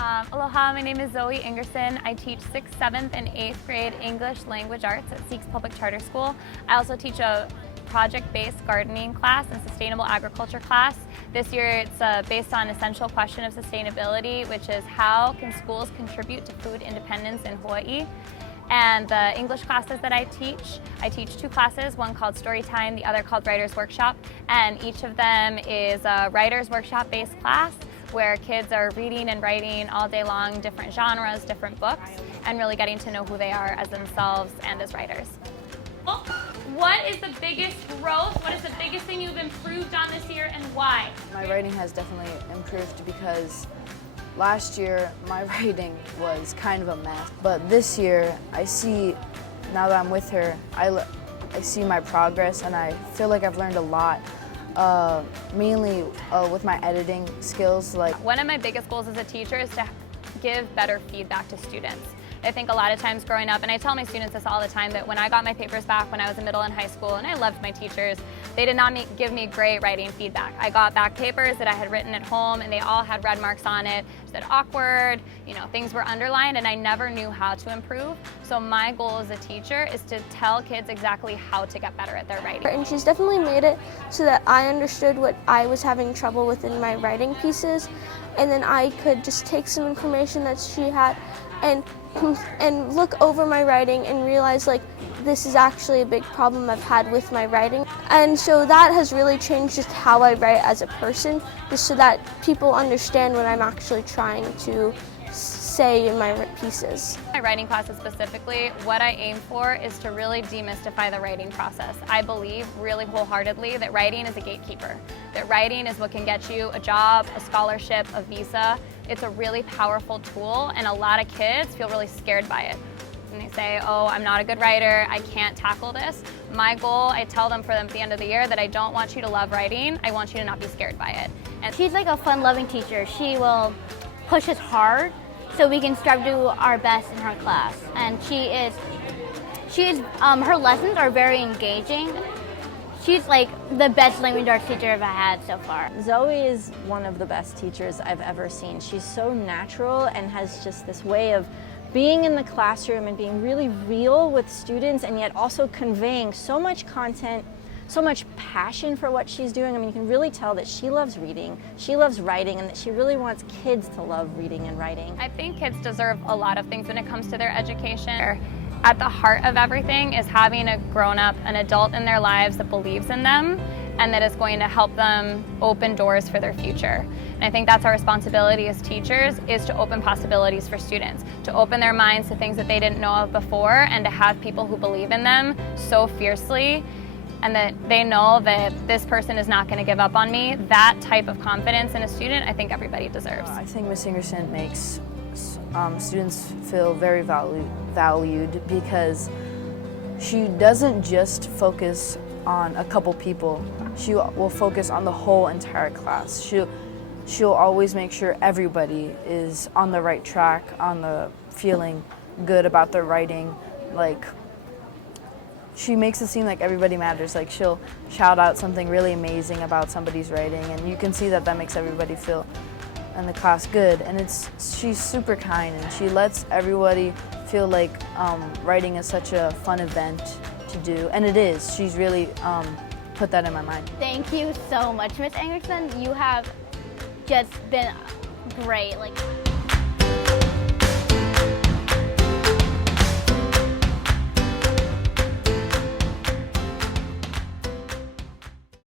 Aloha, my name is Zoe Ingerson. I teach 6th, 7th, and 8th grade English Language Arts at SEEQS Public Charter School. I also teach a project-based gardening class and sustainable agriculture class. This year it's based on essential question of sustainability, which is how can schools contribute to food independence in Hawaii? And the English classes that I teach 2 classes, one called Storytime, the other called Writer's Workshop, and each of them is a Writer's Workshop-based class where kids are reading and writing all day long, different genres, different books, and really getting to know who they are as themselves and as writers. What is the biggest growth? What is the biggest thing you've improved on this year and why? My writing has definitely improved because last year my writing was kind of a mess. But this year I see, now that I'm with her, I see my progress and I feel like I've learned a lot. Mainly with my editing skills. One of my biggest goals as a teacher is to give better feedback to students. I think a lot of times growing up, and I tell my students this all the time, that when I got my papers back when I was in middle and high school, and I loved my teachers, they did not give me great writing feedback. I got back papers that I had written at home and they all had red marks on it, said awkward, things were underlined, and I never knew how to improve. So my goal as a teacher is to tell kids exactly how to get better at their writing. And she's definitely made it so that I understood what I was having trouble with in my writing pieces, and then I could just take some information that she had and look over my writing and realize this is actually a big problem I've had with my writing. And so that has really changed just how I write as a person, just so that people understand what I'm actually trying to say in my pieces. My writing classes specifically, what I aim for is to really demystify the writing process. I believe really wholeheartedly that writing is a gatekeeper, that writing is what can get you a job, a scholarship, a visa. It's a really powerful tool, and a lot of kids feel really scared by it. And they say, oh, I'm not a good writer, I can't tackle this. My goal, I tell them at the end of the year that I don't want you to love writing, I want you to not be scared by it. And she's like a fun-loving teacher. She will push us hard so we can strive to do our best in her class. And her lessons are very engaging. She's like the best language arts teacher I've had so far. Zoe is one of the best teachers I've ever seen. She's so natural and has just this way of being in the classroom and being really real with students, and yet also conveying so much content, so much passion for what she's doing. I mean, you can really tell that she loves reading, she loves writing, and that she really wants kids to love reading and writing. I think kids deserve a lot of things when it comes to their education. At the heart of everything is having a grown-up, an adult in their lives that believes in them and that is going to help them open doors for their future. And I think that's our responsibility as teachers, is to open possibilities for students, to open their minds to things that they didn't know of before, and to have people who believe in them so fiercely and that they know that this person is not going to give up on me. That type of confidence in a student, I think everybody deserves. I think Ms. Ingerson makes students feel very valued because she doesn't just focus on a couple people. She will focus on the whole entire class. She'll always make sure everybody is on the right track, on the feeling good about their writing. She makes it seem like everybody matters. She'll shout out something really amazing about somebody's writing, and you can see that makes everybody feel in the class good. And she's super kind, and she lets everybody feel like writing is such a fun event to do, and it is. She's really put that in my mind. Thank you so much, Ms. Ingerson. You have just been great.